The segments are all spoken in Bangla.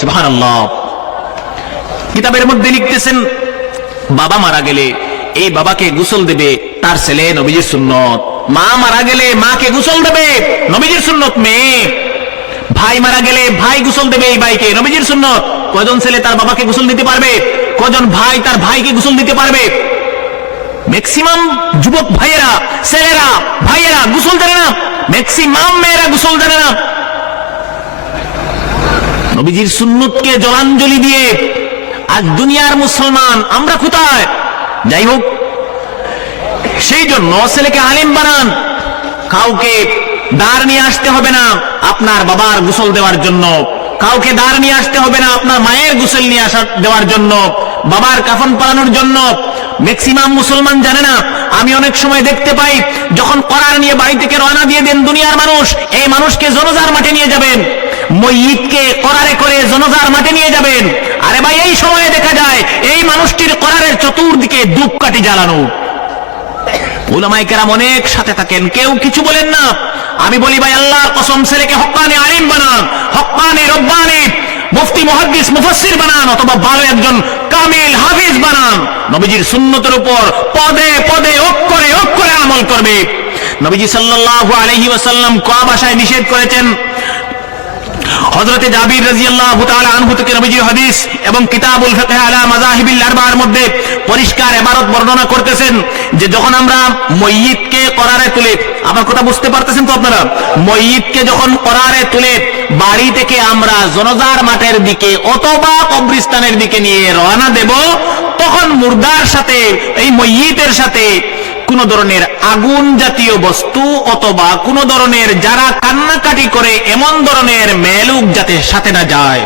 সুবহানাল্লাহ। কিতাবের মধ্যে লিখতেছেন, বাবা মারা গেলে এই বাবাকে গোসল দেবে তার ছেলে, নবীজির সুন্নত। মা মারা গেলে মাকে গোসল দেবে, নবীজির সুন্নত মেয়ে। ভাই মারা গেলে ভাই গোসল দেবে এই ভাইকে, নবীজির সুন্নত। কজন ছেলে তার বাবাকে গোসল দিতে পারবে? কজন ভাই তার ভাইকে গোসল দিতে পারবে? ম্যাক্সিমাম যুবক ভাইয়েরা, ছেলেরা, ভাইয়েরা গোসল দেয় না, ম্যাক্সিমাম মেয়েরা গোসল দেয় না। নবীজির সুন্নতকে জলাঞ্জলি দিয়ে আজ দুনিয়ার মুসলমান আমরা কোথায়? যাই হোক, সেই জন্য ছেলেকে আলিম বানান। কাউকে দাঁড় নিয়ে আসতে হবে না আপনার বাবার গোসল দেওয়ার জন্য, কাউকে দাঁড় নিয়ে আসতে হবে না আপনার মায়ের গোসল নিয়ে আসা দেওয়ার জন্য, বাবার কাফন পরানোর জন্য। ম্যাক্সিমাম মুসলমান জানে না। আমি অনেক সময় দেখতে পাই, যখন করার নিয়ে বাড়ি থেকে রওনা দিয়ে দেন দুনিয়ার মানুষ, এই মানুষকে জনজার মাঠে নিয়ে যাবেন, ময়িতকে করারে করে জনজার মাঠে নিয়ে যাবেন। আরে ভাই, এই সময়ে দেখা যায় এই মানুষটির করারের চতুর্দিকে ধূপকাঠি জ্বালানো। উলামায়ে কেরাম অনেক সাথে থাকেন, কেউ কিছু বলেন না। আমি বলি ভাই, আল্লাহর কসম, ছেলেকে হক্কানি আলিম বানান, হক্কানি রব্বানি মুফতি মুহাদ্দিস মুফাসসির বানান, অথবা ভালো একজন কামিল হাফিজ বানান। নবীজির সুন্নতের উপর পদে পদে অক্ষরে অক্ষরে আমল করবে। নবীজি সাল্লাল্লাহু আলাইহি ওয়াসাল্লাম কোয়া ভাষায় নিষেধ করেছেন। হযরতে জাবির রাদিয়াল্লাহু তাআলা আনহু থেকে নবীজির হাদিস এবং কিতাবুল ফিকহ আলা মাযাহিবিল আরবা'র মধ্যে পরিষ্কার ইবারত বর্ণনা করতেছেন যে যখন আমরা ময়িতকে করারে তুলে, আমার কথা বুঝতে পারতেছেন তো আপনারা? ময়িতকে যখন করারে তুলে বাড়ি থেকে আমরা জনজার মাঠের দিকে অথবা কবরস্থানের দিকে নিয়ে রওনা দেব, তখন মুর্দার সাথে, এই ময়িতের সাথে কোন ধরনের আগুন জাতীয় বস্তু অথবা কোন ধরনের যারা কান্নাকাটি করে এমন ধরনের মেলুক যাতে সাথে না যায়,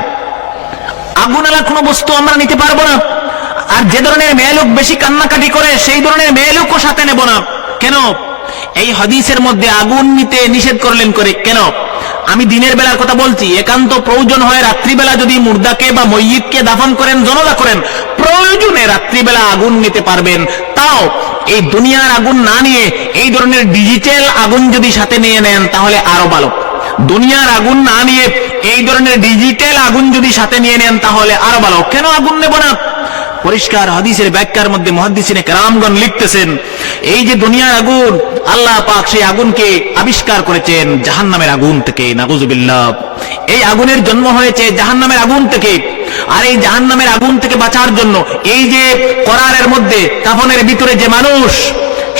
আগুনালা কোন বস্তু আমরা নিতে পারবো না। আর যে ধরনের মেলুক বেশি কান্নাকাটি করে সেই ধরনের মেলুকও সাথে নেব না। কেন এই হাদিসের মধ্যে আগুন নিতে নিষেধ করলেন করে? কেন? আমি দিনের বেলার কথা বলছি। একান্ত প্রয়োজন হয় রাত্রিবেলা যদি মুর্দাকে বা ময়িতকে দাফন করেন, জনজা করেন, প্রয়োজনে রাত্রিবেলা আগুন নিতে পারবেন। তাও এই দুনিয়ার আগুন না নিয়ে এই ধরনের ডিজিটাল আগুন যদি সাথে নিয়ে নেন তাহলে আরো ভালো। দুনিয়ার আগুন না নিয়ে এই ধরনের ডিজিটাল আগুন যদি সাথে নিয়ে নেন তাহলে আরো ভালো। কেন আগুন নেব না? পরিষ্কার হাদিসের ব্যাখ্যার মধ্যে মুহাদ্দিসিনে কেরামগণ লিখতেছেন, এই যে দুনিয়ার আগুন, আল্লাহ পাক সেই আগুনকে আবিষ্কার করেছেন জাহান্নামের আগুন থেকে। নাউযুবিল্লাহ। এই আগুনের জন্ম হয়েছে জাহান্নামের আগুন থেকে। আর এই জাহান্নামের আগুন থেকে বাঁচার জন্য এই যে করারের মধ্যে কাফনের ভিতরে যে মানুষ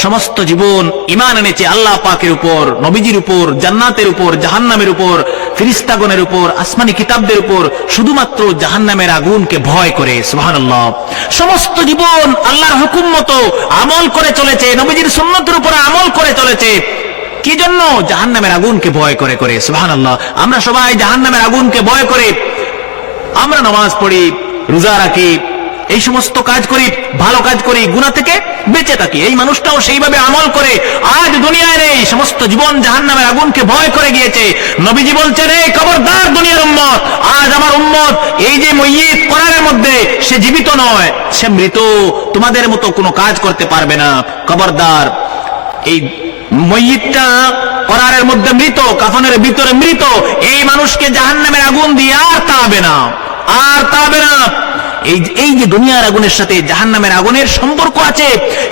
সমস্ত জীবন ঈমান এনেছে আল্লাহ পাকের উপর, নবীজির উপর, জান্নাতের উপর, জাহান্নামের উপর, ফেরেশতাগণের উপর, আসমানি কিতাবদের উপর, শুধুমাত্র জাহান্নামের আগুনকে ভয় করে, সুবহানাল্লাহ, সমস্ত জীবন আল্লাহর হুকুম মতো আমল করে চলেছে, নবীজির সুন্নতের উপর আমল করে চলেছে। কি জন্য? জাহান্নামের আগুনকে ভয় করে করে। সুবহানাল্লাহ। আমরা সবাই জাহান্নামের আগুনকে ভয় করে আমরা নামাজ পড়ি, রোজা রাখি, এই সমস্ত কাজ করি, ভালো কাজ করি, গুনাহ থেকে বেঁচে থাকি। এই মানুষটাও সেইভাবে আমল করে আজ দুনিয়ায় নেই, সমস্ত জীবন জাহান্নামের আগুনকে ভয় করে গিয়েছে। নবীজি বলছেন, এই খবরদার দুনিয়ার উম্মত, আজ আমার উম্মত এই যে ময়িত করারের মধ্যে, সে জীবিত নয়, সে মৃত, তোমাদের মতো কোনো কাজ করতে পারবে না। খবরদার, এই ময়িতটা করারের মধ্যে মৃত, কাফনের ভিতরে মৃত, এই মানুষকে জাহান্নামের আগুন দিয়ে আর তাবে না, আর তাবে না। এই যে দুনিয়ার আগুনের সাথে জাহান্নামের আগুনের সম্পর্ক আছে,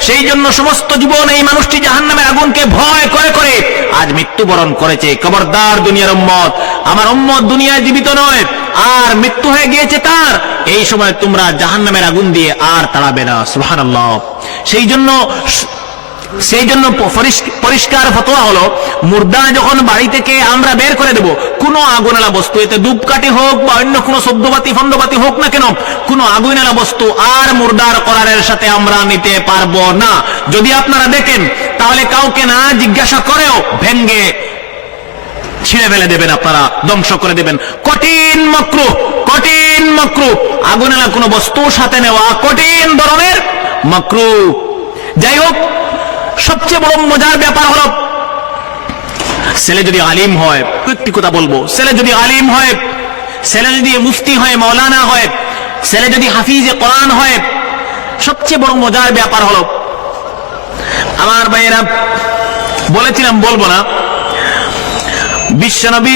সেই জন্য সমস্ত জীবন এই মানুষটি জাহান্নামের আগুনকে ভয় করে করে আজ মৃত্যুবরণ করেছে। খবরদার দুনিয়ার উম্মত, আমার উম্মত দুনিয়ায় জীবিত নয়, আর মৃত্যু হয়ে গিয়েছে তার, এই সময় তোমরা জাহান্নামের আগুন দিয়ে আর তাড়াবে না। সুবহানাল্লাহ। সেই জন্য পরিষ্কার ফতোয়া হলো, মুর্দা যখন বাড়ি থেকে আমরা বের করে দেব, কোনো আগুনালা বস্তু, এতে ধূপকাঠি হোক বা অন্য কোনো শব্দবাতি ফন্ডবাতি হোক না কেন, কোনো আগুনালা বস্তু আর মুর্দার করারের সাথে আমরা নিতে পারবো না। যদি আপনারা দেখেন তাহলে কাউকে না জিজ্ঞাসা করেও ভেঙ্গে ছিঁড়ে ফেলে দেবেন, আপনারা ধ্বংস করে দেবেন। কঠিন মাকরুহ, কঠিন মাকরুহ, আগুনালা কোনো বস্তু সাথে নেওয়া কঠিন ধরনের মাকরুহ। যাই হোক, সবচেয়ে বড় মজার ব্যাপার হলো, ছেলে যদি আলিম হয়, একটি কথা বলবো, ছেলে যদি আলিম হয়, ছেলে যদি মুফতি হয়, মাওলানা হয়, ছেলে যদি হাফিজে কোরআন হয়, সবচেয়ে বড় মজার ব্যাপার হলো, আমার ভাইয়েরা বলেছিলাম বলবো না, বিশ্বনবী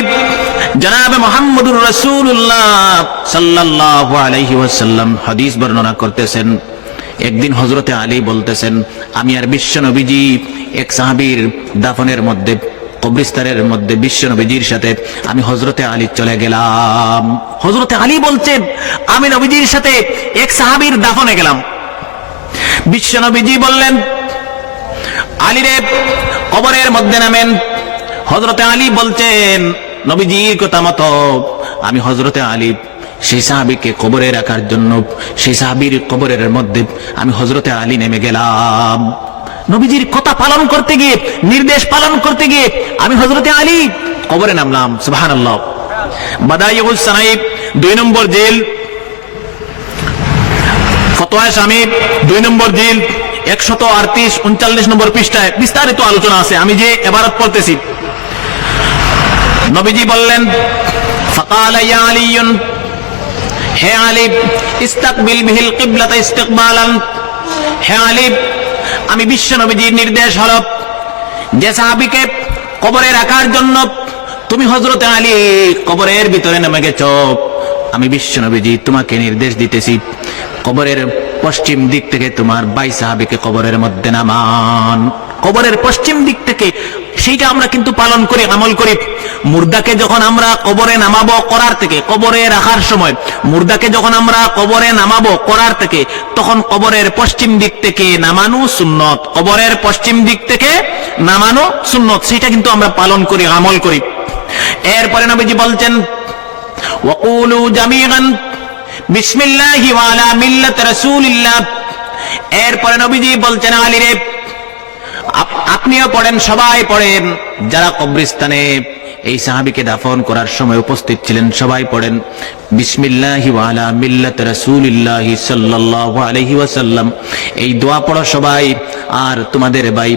জনাবে মুহাম্মদুর রাসূলুল্লাহ সাল্লাল্লাহু আলাইহি ওয়াসাল্লাম হাদিস বর্ণনা করতেছেন, একদিন হযরতে আলী বলতেছেন, আমি আর বিশ্ব নবীজি এক সাহাবীর দাফনের মধ্যে, কবরস্থানের মধ্যে বিশ্ব নবীজির সাথে আমি হযরতে আলী চলে গেলাম। হযরতে আলী বলছেন, আমি নবীজির সাথে এক সাহাবীর দাফনে গেলাম। বিশ্ব নবীজি বললেন, আলী রে, কবরের মধ্যে নামেন। হযরতে আলী বলছেন, নবীজির কথা মতো আমি হযরতে আলী সেই সাহাবীকে কবরে রাখার জন্য সেই সাহাবীর কবরের মধ্যে আমি হযরতে আলী নেমে গেলাম। নবীজির কথা পালন করতে গিয়ে, নির্দেশ পালন করতে গিয়ে আমি হযরতে আলী কবরে নামলাম। সুবহানাল্লাহ। বাদাইউস সানাইব 2 নম্বর জেল, ফতোয়া শামী 2 নম্বর জেল 138-39 নম্বর পৃষ্ঠায় বিস্তারিত আলোচনা আছে। আমি যে ইবারত পড়তেছি, নবীজি বললেন, ফাকালা ইয়া আলীয়ুন, হে আলী, ইস্তাকবিল বিহিল কিবলাতা ইস্তিকবালান। হে আলী, আমি বিশ্ব নবীজির নির্দেশ হলো যে সাহাবীকে কবরে রাখার জন্য তুমি হযরতে আলী কবরের ভিতরে নেমে গেছো, আমি বিশ্ব নবীজি তোমাকে নির্দেশ দিতেছি, কবরের পশ্চিম দিক থেকে তোমার 22 সাহাবীকে কবরের মধ্যে নামান। কবরের পশ্চিম দিক থেকে, সেইটা আমরা কিন্তু পালন করি, আমল করি। মুর্দাকে যখন আমরা কবরে নামাবো করার থেকে, কবরে রাখার সময় মুর্দাকে যখন আমরা কবরে নামাবো করার থেকে, তখন কবরের পশ্চিম দিক থেকে নামানো সুন্নত। কবরের পশ্চিম দিক থেকে নামানো সুন্নত, সেটা কিন্তু আমরা পালন করি, আমল করি। এরপরে নবীজি বলছেন, ওয়াকুলু জামিআন বিসমিল্লাহি ওয়া আলা মিল্লাতি রাসূলিল্লাহ। এরপরে নবীজি বলছেন, আলী রে, আপনিও পড়েন, সবাই পড়েন, যারা কবরস্থানে এই সাহাবীকে দাফন করার সময় উপস্থিত ছিলেন সবাই পড়েন, বিসমিল্লাহি ওয়া আলা মিল্লাতি রাসূলিল্লাহি সাল্লাল্লাহু আলাইহি ওয়াসাল্লাম। এই দোয়া পড়ো সবাই। আর তোমাদের ভাই,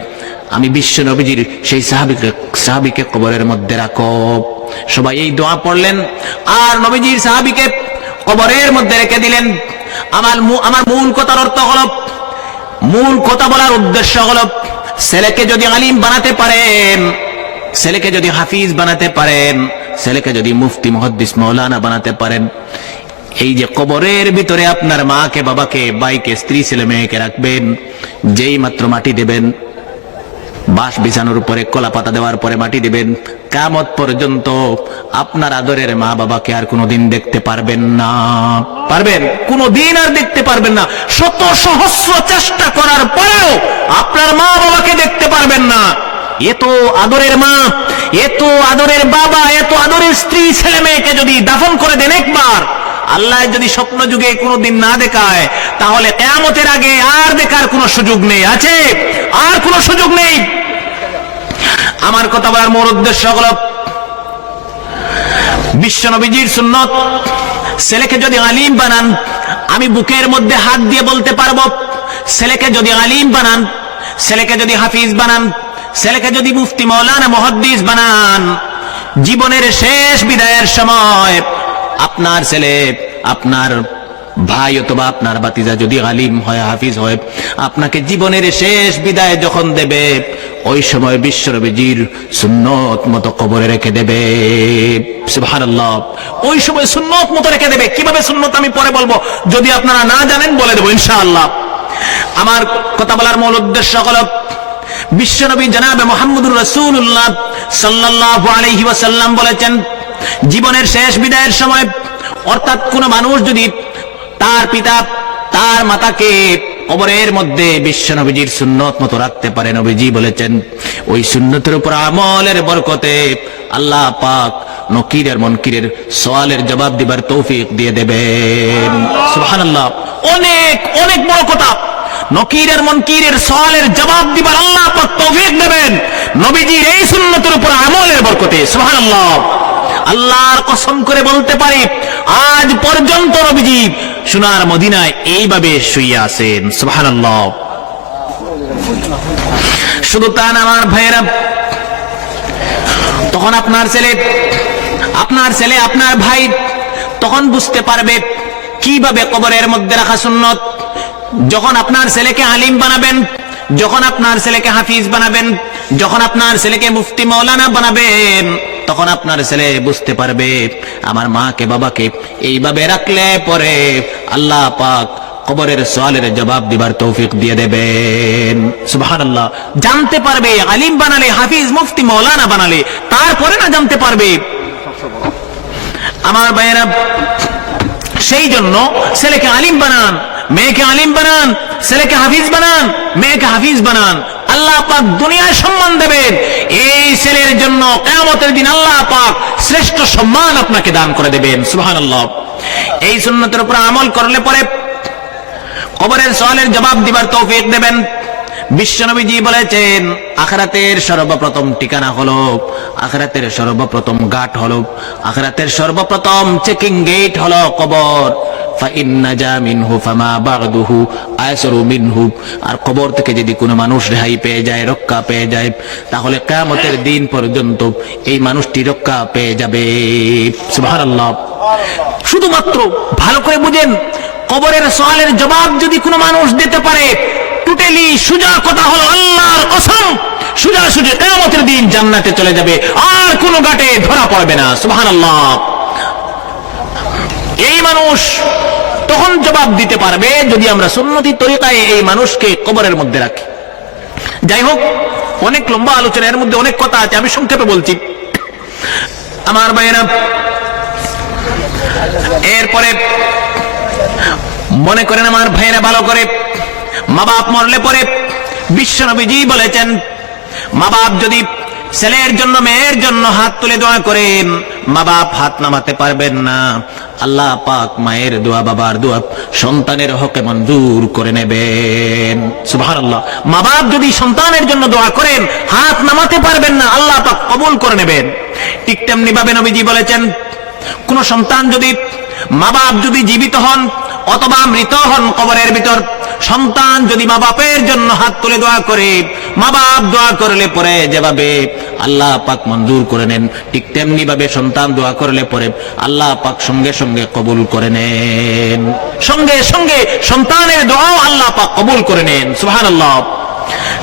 আমি বিশ্ব নবীজির সেই সাহাবীকে কবরের মধ্যে রাখো। সবাই এই দোয়া পড়লেন আর নবীজির সাহাবীকে কবরের মধ্যে রেখে দিলেন। আমার মূল কথার অর্থ হলো, মূল কথা বলার উদ্দেশ্য হলো, ছেলেকে যদি আলিম বানাতে পারেন, ছেলেকে যদি হাফিজ বানাতে পারেন, ছেলেকে যদি মুফতি, মুহাদ্দিস, মাওলানা বানাতে পারেন, এই যে কবরের ভিতরে আপনার মাকে, বাবাকে, ভাইকে, স্ত্রী, ছেলে মেয়েকে রাখবেন, যেই মাত্র মাটি দেবেন, বাঁশ বিছানোর উপরে কলা পাতা দেওয়ার পরে মাটি দিবেন, কিয়ামত পর্যন্ত আপনার আদরের মা বাবাকে আর কোনোদিন দেখতে পারবেন না। পারবেন? কোনোদিন আর দেখতে পারবেন না। শত সহস্র চেষ্টা করার পরেও আপনার মা বাবাকে দেখতে পারবেন না। এত আদরের মা, এত আদরের বাবা, এত আদরের স্ত্রী, ছেলে মেয়েকে যদি দাফন করে দেন একবার, আল্লাহ যদি স্বপ্ন যুগে কোনোদিন না দেখায়, তাহলে কিয়ামতের আগে আর দেখার কোনো সুযোগ নেই। আছে? আর কোনো সুযোগ নেই। আমার কথা বলার মূল উদ্দেশ্য হলো, বিশ্ব নবীজির সুন্নত, ছেলেকে যদি আলিম বানান, আমি বুকের মধ্যে হাত দিয়ে বলতে পারবো, ছেলেকে যদি আলিম বানান, ছেলেকে যদি হাফিজ বানান, ছেলেকে যদি মুফতি, মাওলানা, মুহাদ্দিস বানান, জীবনের শেষ বিদায়ের সময় আপনার ছেলে, আপনার ভাই অথবা আপনার ভাতিজা যদি আলিম হয়, হাফিজ হয়, আপনাকে জীবনের শেষ বিদায় যখন দেবে, ওই সময় বিশ্ব নবীজির সুন্নত মতো কবরে রেখে দেবে। সুবহানাল্লাহ। ওই সময় সুন্নত মতো রেখে দেবে। কিভাবে সুন্নত আমি পরে বলবো, যদি আপনারা না জানেন বলে দেবো ইনশাআল্লাহ। আমার কথা বলার মূল উদ্দেশ্য হলো, বিশ্বনবী জনাবে মুহাম্মদুর রাসূলুল্লাহ সাল্লাল্লাহু আলাইহি ওয়াসাল্লাম বলেছেন, জীবনের শেষ বিদায়ের সময়, অর্থাৎ কোন মানুষ যদি তার পিতা, তার মাতাকে কবরের মধ্যে বিশ্ব নবীজির সুন্নত মতো রাখতে পারে, নবীজি বলেছেন ওই সুন্নতের উপর আমলের বরকতে আল্লাহ পাক নকিরের মুনকিরের সওয়ালের জবাব দিবার তৌফিক দিয়ে দেবেন। সুবহানাল্লাহ। অনেক অনেক বড় কথা। নকিরের মুনকিরের সওয়ালের জবাব দিবার আল্লাহ পাক তৌফিক দেবেন নবীজির এই সুন্নতের উপর আমলের বরকতে। সুবহানাল্লাহ। আল্লাহর কসম করে বলতে পারি, আজ পর্যন্ত নবীজি সোনার মদিনায় এইভাবে শুয়ে আছেন। সুবহানাল্লাহ। শুধু তা না আমার ভাইয়েরা, তখন আপনার ছেলে, আপনার ভাই তখন বুঝতে পারবে কিভাবে কবরের মধ্যে রাখা সুন্নত। যখন আপনার ছেলেকে আলিম বানাবেন, যখন আপনার ছেলেকে হাফিজ বানাবেন, যখন আপনার ছেলেকে মুফতি মাওলানা বানাবেন তখন আপনার ছেলে বুঝতে পারবে আমার মাকে বাবাকে এইভাবে রাখলে পরে আল্লাহ পাক কবরের সওয়ালের জবাব দিবার তৌফিক দিয়ে দেবেন। সুবহানাল্লাহ। জানতে পারবে, আলিম বানালে, হাফিজ মুফতি মাওলানা বানালে, তারপরে না জানতে পারবে। আমার ভাইয়েরা, সেই জন্য ছেলেকে আলিম বানান, মেয়েকে আলিম বানান, ছেলেকে হাফিজ বানান, মেয়েকে হাফিজ বানান। আল্লাহ পাক দুনিয়ায় সম্মান দেবেন। এই ছেলের জন্য কিয়ামতের দিন আল্লাহ পাক শ্রেষ্ঠ সম্মান আপনাকে দান করে দেবেন। সুবহানাল্লাহ। এই সুন্নতের উপর আমল করলে পরে কবরের সওয়ালের জবাব দিবার তৌফিক দেবেন। বিশ্বনবীজি বলেছেন আখিরাতের সর্বপ্রথম ঠিকানা হলো, আখিরাতের সর্বপ্রথম ঘাট হলো, আখিরাতের সর্বপ্রথম চেকিং গেট হলো কবর। ফাইন নাজা মিনহু ফামা বা'দুহু আয়সারু মিনহু। আর কবর থেকে যদি কোনো মানুষ রেহাই পেয়ে যায়, রক্ষা পেয়ে যায়, তাহলে কিয়ামতের দিন পর্যন্ত এই মানুষটি রক্ষা পেয়ে যাবে। সুবহানাল্লাহ। শুধুমাত্র ভালো করে বুঝেন, কবরের সওয়ালের জবাব যদি কোনো মানুষ দিতে পারে, টোটালি সোজা কথা হলো আল্লাহর কসম, সোজাসুজি কিয়ামতের দিন জান্নাতে চলে যাবে, আর কোনো ঘাটে ধরা পড়বে না। সুবহানাল্লাহ। এই মানুষ তখন জবাব দিতে পারবে যদি আমরা সুন্নতি তরিকায় এই মানুষকে কবরের মধ্যে রাখি। যাই হোক, অনেক লম্বা আলোচনা, এর মধ্যে অনেক কথা আছে, আমি সংক্ষেপে বলছি। আমার ভাইয়েরা, এরপরে মনে করেন আমার ভাইয়েরা ভালো করে, মা বাপ মরলে পরে বিশ্বনবীজি বলেছেন মা বাপ যদি ছেলের জন্য মেয়ের জন্য হাত তুলে দোয়া করেন, মা বাপ হাত নামাতে পারবেন না, আল্লাহ পাক মায়ের দোয়া বাবার দোয়া সন্তানের হকে মঞ্জুর করে নেবেন। সুবহানাল্লাহ। মা বাপ যদি সন্তানের জন্য দোয়া করেন, হাত নামাতে পারবেন না, আল্লাহ পাক কবুল করে নেবেন। ঠিক তেমনি ভাবে নবীজি বলেছেন কোন সন্তান যদি, মা বাপ যদি জীবিত হন অথবা মৃত হন কবরের ভিতর, সন্তান যদি মা বাপের জন্য হাত তুলে দোয়া করে, মা বাপ দোয়া করলে পরে যেভাবে আল্লাহ পাক মঞ্জুর করে নেন, ঠিক তেমনি ভাবে সন্তান দোয়া করলে পরে আল্লাহ পাক সঙ্গে সঙ্গে কবুল করে নেন। সঙ্গে সঙ্গে সন্তানের দোয়াও আল্লাহ পাক কবুল করে নেন। সুবহানাল্লাহ।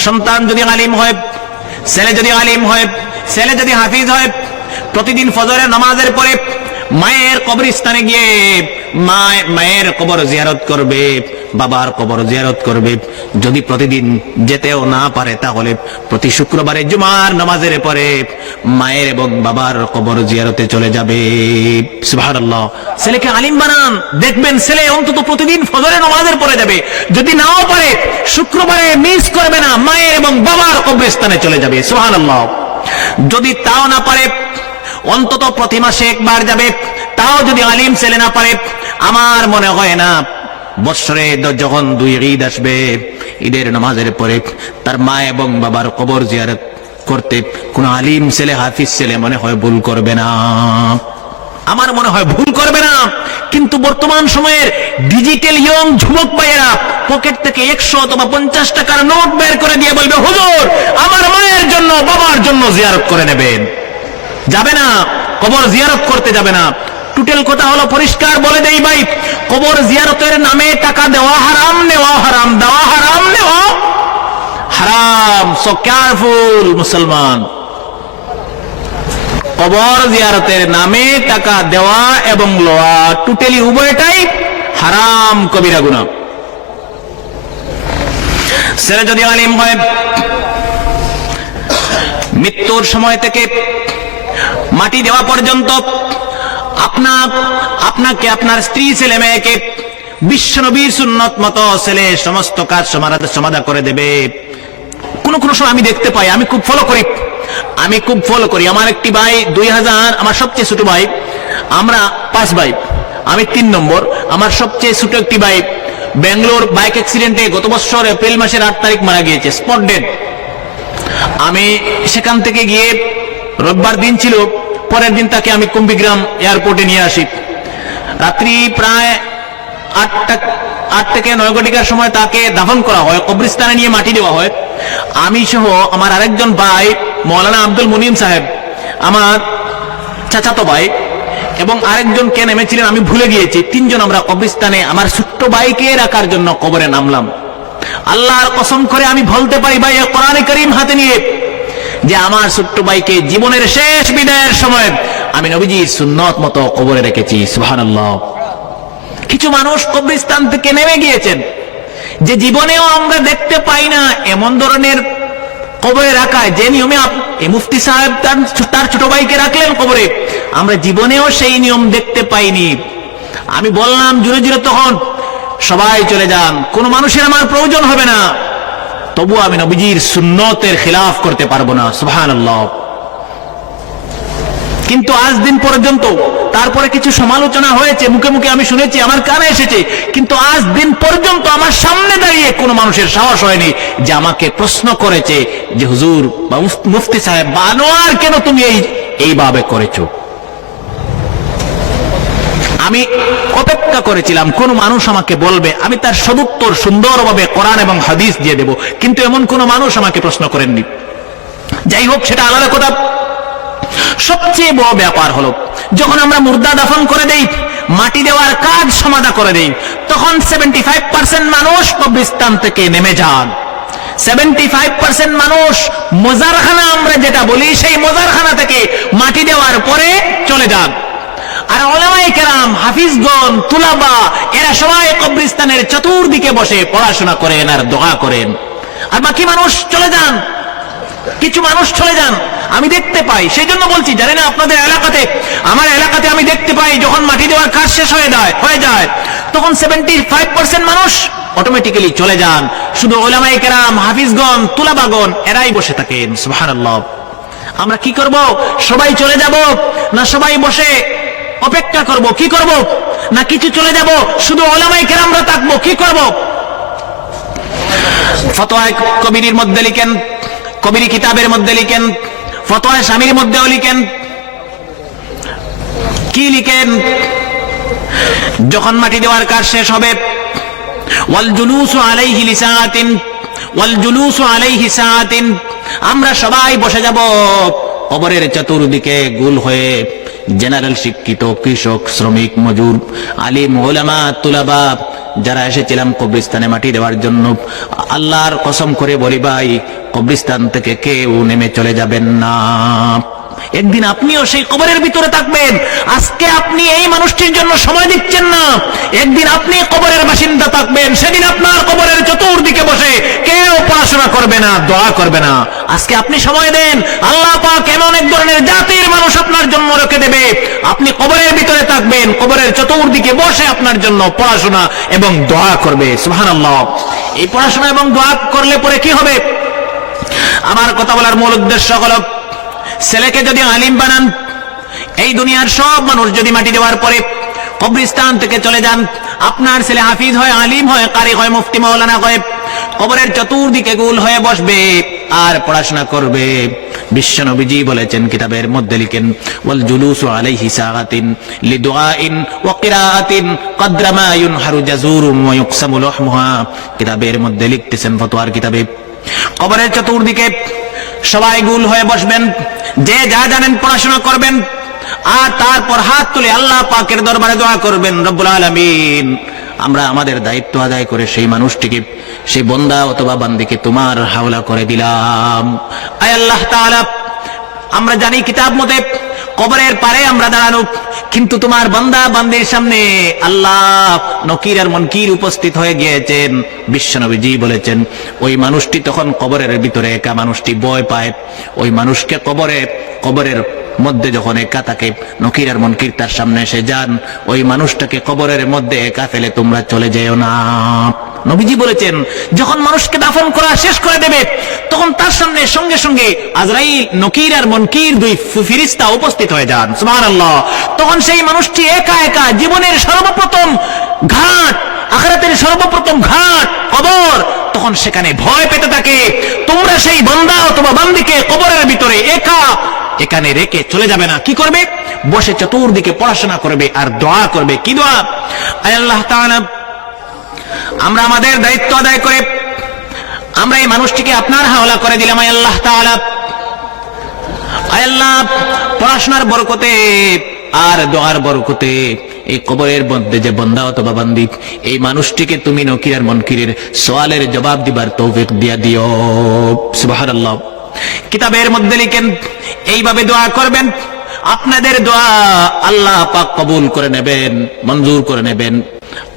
সন্তান যদি আলিম হয়, ছেলে যদি আলিম হয়, ছেলে যদি হাফিজ হয়, প্রতিদিন ফজরের নামাজের পরে মায়ের কবরস্থানে গিয়ে মায়ের কবর জিয়ারত করবে, বাবার কবর জিয়ারত করবে। যদি প্রতিদিন যেতেও না পারে তাহলে প্রতি শুক্রবারে জুমার নামাজের পরে মায়ের এবং বাবার কবর জিয়ারতে চলে যাবে। সুবহানাল্লাহ। ছেলেকে আলিম বানান, দেখবেন ছেলে অন্তত প্রতিদিন ফজরের নামাজের পরে যাবে। যদি নাও পারে শুক্রবারে মিস করবে না, মায়ের এবং বাবার কবরস্থানে চলে যাবে। সুবহানাল্লাহ। যদি তাও না পারে অন্তত প্রতি মাসে একবার যাবে। তাও যদি আলিম ছেলে না পারে, আমার মনে হয় না বৎসরে যখন 2 ঈদ আসবে, ঈদের নামাজের পরে তার মা এবং বাবার কবর জিয়ারত করতে কোন আলিম ছেলে, হাফিজ ছেলে মনে হয় ভুল করবে না। আমার মনে হয় ভুল করবে না। কিন্তু বর্তমান সময়ের ডিজিটাল ইয়ং যুবক ভাইয়েরা পকেট থেকে 100 অথবা 50 টাকার নোট বের করে দিয়ে বলবে, হুজুর আমার মায়ের জন্য বাবার জন্য জিয়ারত করে নেবেন। যাবে না, কবর জিয়ারত করতে যাবে না। টোটাল কথা হলো পরিষ্কার বলে দেই ভাই, কবর জিয়ারতের নামে টাকা দেওয়া হারাম, নেওয়া হারাম, দেওয়া হারাম, নেওয়া হারাম। সো কেয়ারফুল মুসলমান। কবর জিয়ারতের নামে টাকা দেওয়া এবং লওয়া টোটালি উভয়টাই হারাম, কবিরা গুনাহ। ছেলে যদি আলিম হয়, মৃত্যুর সময় থেকে মাটি দেওয়া পর্যন্ত আপনাকে, আপনার স্ত্রী, ছেলে মেয়েকে বিশ্বনবীর সুন্নত মতো ছেলে সমস্ত কাজ সমাধা করে দেবে। কোন কোন সময় আমি দেখতে পাই, আমি খুব ফলো করি। আমার একটি ভাই 2000, আমার সবচেয়ে ছোট ভাই, আমরা 5 ভাই, আমি 3 নম্বর। আমার সবচেয়ে ছোট একটি ভাই বেঙ্গালোর বাইক অ্যাক্সিডেন্টে গত বছর এপ্রিল মাসের 8 তারিখ মারা গিয়েছে, স্পট ডেড। আমি সেখান থেকে গিয়ে, রোববার দিন ছিল, পরের দিন তাকে আমি কুম্বিগ্রাম এয়ারপোর্টে নিয়ে আসি। রাত্রি প্রায় 8 থেকে 9 ঘটিকার সময় তাকে দাফন করা হয়, কবরস্থানে নিয়ে মাটি দেওয়া হয়। আমি সহ আমার আরেকজন ভাই মৌলানা আব্দুল মুনিম সাহেব, আমার চাচাতো ভাই, এবং আরেকজন কে নেমেছিলেন আমি ভুলে গিয়েছি, 3 জন আমরা কবরস্থানে আমার ছোট্ট ভাইকে রাখার জন্য কবরে নামলাম। আল্লাহর কসম করে আমি বলতে পারি ভাই, কোরআনে কারীম হাতে নিয়ে যে আমার ছোট্ট ভাইকে জীবনের শেষ বিদায়ের সময় আমি নবীজির সুন্নত মতো কবরে রেখেছি। সুবহানাল্লাহ। কিছু মানুষ কবরস্থান থেকে নেমে গিয়েছেন যে জীবনেও আমরা দেখতে পাই না এমন ধরনের কবরে রাখায়, যে নিয়মে মুফতি সাহেব তার ছোট ভাইকে রাখলেন কবরে, আমরা জীবনেও সেই নিয়ম দেখতে পাইনি। আমি বললাম জোরে জোরে তখন, সবাই চলে যান, কোন মানুষের আমার প্রয়োজন হবে না, তবু আমি নবীজির সুন্নতের খিলাফ করতে পারবো না। সুবহানাল্লাহ। কিন্তু আজ দিন পর্যন্ত, তারপরে কিছু সমালোচনা হয়েছে, মুখে মুখে আমি শুনেছি, আমার কানে এসেছে, কিন্তু আজ দিন পর্যন্ত আমার সামনে দাঁড়িয়ে কোনো মানুষের সাহস হয়নি যে আমাকে প্রশ্ন করেছে যে হুজুর বা মুফতি সাহেব বা আনোয়ার, কেন তুমি এইভাবে করেছো। আমি অপেক্ষা করেছিলাম কোন মানুষ আমাকে বলবে, আমি তার সদুত্তর সুন্দরভাবে কোরআন এবং হাদিস দিয়ে দেব, কিন্তু এমন কোন মানুষ আমাকে প্রশ্ন করেননি। যাই হোক, সেটা আলাদা কথা। সবচেয়ে বড় ব্যাপার হলো, যখন আমরা মুর্দা দাফন করে দেই, মাটি দেওয়ার কাজ সমাধা করে দেই, তখন 75% মানুষ কবরস্থান থেকে নেমে যান। 75% মানুষ মজারখানা, আমরা যেটা বলি, সেই মজারখানা থেকে মাটি দেওয়ার পরে চলে যান। আর উলামায়ে কেরাম, হাফিজগণ, তুলাবা, এরা সবাই কবরস্থানের চতুর্দিকে বসে পড়াশোনা করেন আর দোয়া করেন। আর বাকি মানুষ চলে যান, কিছু মানুষ চলে যান, আমি দেখতে পাই। সেই জন্য বলছি, জানি না আপনাদের এলাকাতে, আমার এলাকাতে আমি দেখতে পাই যখন মাটি দেওয়ার কাজ শেষ হয়ে যায় তখন 75% মানুষ অটোমেটিক্যালি চলে যান। শুধু উলামায়ে কেরাম, হাফিজগণ, তুলাবাগণ এরাই বসে থাকেন। সুবহানাল্লাহ। আমরা কি করব? সবাই চলে যাব না সবাই বসে অপেক্ষা করব? কি করব? না কিছু চলে যাব, শুধু উলামায়ে কেরামরা থাকবো? কি করব? ফতোয়া কবিরের মধ্যে লিখেন, কবির কিতাবের মধ্যে লিখেন, ফতোয়া শামির মধ্যেও লিখেন, কি লিখেন? যখন মাটি দেওয়ার কাজ শেষ হবে, ওয়াল জুলুসু আলাইহি লিসাআতিন, ওয়াল জুলুসু আলাইহি সাআতিন, আমরা সবাই বসে যাব কবরের চতুর্দিকে গোল হয়ে। জেনারেল, শিক্ষিত, কৃষক, শ্রমিক, মজুর, আলিম, উলামা, তুলাবা, যারা এসেছিলাম কবরস্থানে মাটি দেওয়ার জন্য, আল্লাহর কসম করে বলি ভাই, কবরস্থান থেকে কেউ নেমে চলে যাবেন না। একদিন আপনিও সেই কবরের ভিতরে থাকবেন। আজকে আপনি এই মানুষটির জন্য সময় দিচ্ছেন না, একদিন আপনি কবরের বাসিন্দা থাকবেন। সেদিন আপনার কবরের চতুর্দিকে বসে কেউ পড়াশোনা করবে না, দোয়া করবে না। আজকে আপনি সময় দেন, আল্লাহ পাক এমন এক ধরনের জাতির মানুষ আপনার জন্য রেখে দেবে, আপনি কবরের ভিতরে থাকবেন, কবরের চতুর্দিকে বসে আপনার জন্য পড়াশোনা এবং দোয়া করবে। সুবহানাল্লাহ। এই পড়াশোনা এবং দোয়া করলে পরে কি হবে? আমার কথা বলার মূল উদ্দেশ্য হলো, ছেলেকে যদি আলিম বানান, এই দুনিয়ার সব মানুষ যদি মাটি দেওয়ার পরে কবরস্থান থেকে চলে যান, আপনার ছেলে হাফিজ হয়, আলিম হয়, কারি হয়, মুফতি মাওলানা হয়, কবরের চতুর্দিকে গোল হয়ে বসবে আর পড়াশোনা করবে। বিশ্ব নবীজি বলেছেন, কিতাবের মধ্যে লিখেন, ওয়াল জুলুসু আলাইহি সাআতিন লিদুআইন ওয়া কিরাআতিন কদরা মা ইউনহারু জাযুরুম ওয়া ইউকসামু লাহমুহা। কিতাবের মধ্যে লিখতেছেন, ফতোয়ার কিতাবে, কবরের চতুর্দিকে সবাই গোল হয়ে বসবেন, যে যা জানেন পড়াশোনা করবেন, আর তারপর হাত তুলে আল্লাহ পাকের দরবারে দোয়া করবেন, রব্বুল আলামিন, আমরা আমাদের দায়িত্ব আদায় করে সেই মানুষটিকে, সেই বান্দা অথবা বান্দিকে তোমার হাওলা করে দিলাম। আয় আল্লাহ তাআলা, আমরা জানি কিতাব মতে কবরের পারে আমরা দাঁড়ানো, কিন্তু তোমার বান্দা বান্দির সামনে আল্লাহ নকির আর মুনকির উপস্থিত হয়ে গিয়েছেন। বিশ্বনবীজি বলেছেন, ওই মানুষটি তখন কবরের ভিতরে একা, মানুষটি ভয় পায়। ওই মানুষকে কবরের মধ্যে যখন একা থাকে, নকির আর মুনকির তার সামনে এসে যান, ওই মানুষটাকে কবরের মধ্যে একা ফেলে তোমরা চলে যেও না। নবীজি বলেছেন, যখন মানুষকে দাফন করা শেষ করে দেবে, তখন তার সামনে সঙ্গে সঙ্গে আজরাইল, নকির আর মুনকির, দুই ফেরেশতা উপস্থিত হয়ে যান। সুবহানাল্লাহ। তখন সেই মানুষটি একা একা জীবনের সর্বপ্রথম ঘাট, আখিরাতের সর্বপ্রথম ঘাট কবর, তখন সেখানে ভয় পেতে থাকে। তোমরা সেই বান্দা অথবা বান্দিকে কবরের ভিতরে একা এখানে রেখে চলে যাবে না। কি করবে? বসে চতুর্দিকে পড়াশোনা করবে আর দোয়া করবে। কি দোয়া? আয় আল্লাহ তাআলা, আমরা আমাদের দায়িত্ব আদায় করে আমরা এই মানুষটিকে আপনার হাওলা করে দিলাম। আয় আল্লাহ তাআলা, আয় আল্লাহ, পড়াশোনার বরকতে আর দোয়ার বরকতে এই কবরের মধ্যে যে বান্দা অথবা বান্দি, এই মানুষটিকে তুমি নকির আর মুনকিরের সওয়ালের জবাব দিবার তৌফিক দিয়া দিও। সুবহানাল্লাহ। কিতাবের মধ্যে লিখেন এইভাবে দোয়া করবেন, আপনাদের দোয়া আল্লাহ পাক কবুল করে নেবেন, মঞ্জুর করে নেবেন।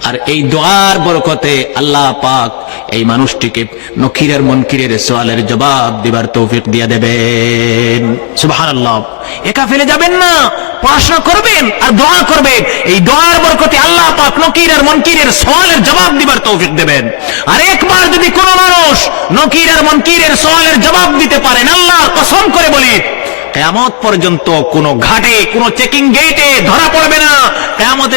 আর এই দোয়ার বরকতে আল্লাহ পাক এই মানুষটিকে নকিরের মুনকিরের সওয়ালের জবাব দিবার তৌফিক দিয়ে দেবেন। সুবহানাল্লাহ। একা ফেলে যাবেন না, পড়াশোনা করবেন আর দোয়া করবেন, এই দোয়ার বরকতে আল্লাহ পাক নকিরের মুনকিরের সওয়ালের জবাব দিবার তৌফিক দেবেন। আর একবার যদি কোনো মানুষ নকিরের মুনকিরের সওয়ালের জবাব দিতে পারেন, আল্লাহর কসম করে বলি কিয়ামত পর্যন্ত কোনো ঘাটে, কোনো চেকিং গেটে ধরা পড়বে না। কিয়ামতের